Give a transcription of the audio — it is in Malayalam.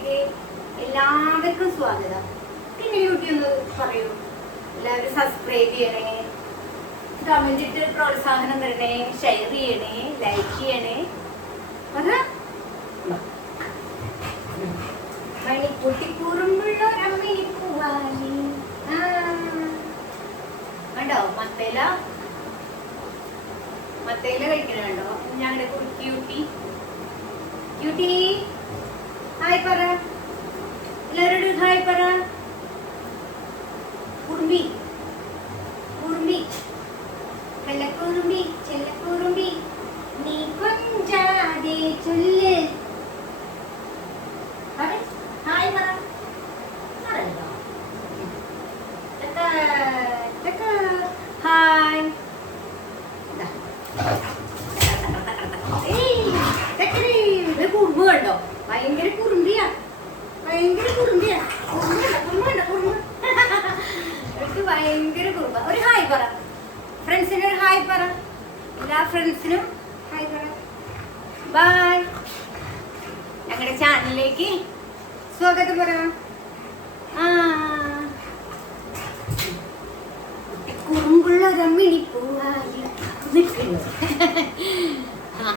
ചാനലിലേക്ക് എല്ലാവർക്കും സ്വാഗതം. പിന്നെ യൂട്യൂബ് ഒന്ന് പറയൂ, എല്ലാവരും സബ്സ്ക്രൈബ് ചെയ്യണേ, കമന്റ് ഇട്ട് പ്രോത്സാഹനം തരണേ, ഷെയർ ചെയ്യണേ, ലൈക്ക് ചെയ്യണേ. മണിക്കുട്ടിക്കൂറുമ്പുള്ള ഒരമ്മിണിപ്പൂവാലി. കണ്ടോ മത്തയില കഴിക്കണുണ്ടോ? ഞങ്ങളുടെ ക്യൂട്ടി ഹായ് പറ, എല്ലാവരോടും ഹായ് പറ. കുറുമ്പി ചെല്ലക്കുറുമ്പി നീ കൊഞ്ചാതെ ചൊല്ല്. ഹായ് പറ. ഹായ് കുറുമ്പ് കണ്ടോ? ഭയങ്കര കുറുമ്പിയാ. ഭയങ്കര കുറുമ്പ. ഒരു ഹായ് പറ, ഫ്രണ്ട്സിന് ഒരു ഹായ് പറ, എല്ലാ ഫ്രണ്ട്സിനും ഹായ് പറ. ബൈ. ഞങ്ങളുടെ ചാനലിലേക്ക് സ്വാഗതം പറ. കുറുമ്പുള്ള ഒരമ്മിണിപ്പൂവായി നിൽക്കുന്നു.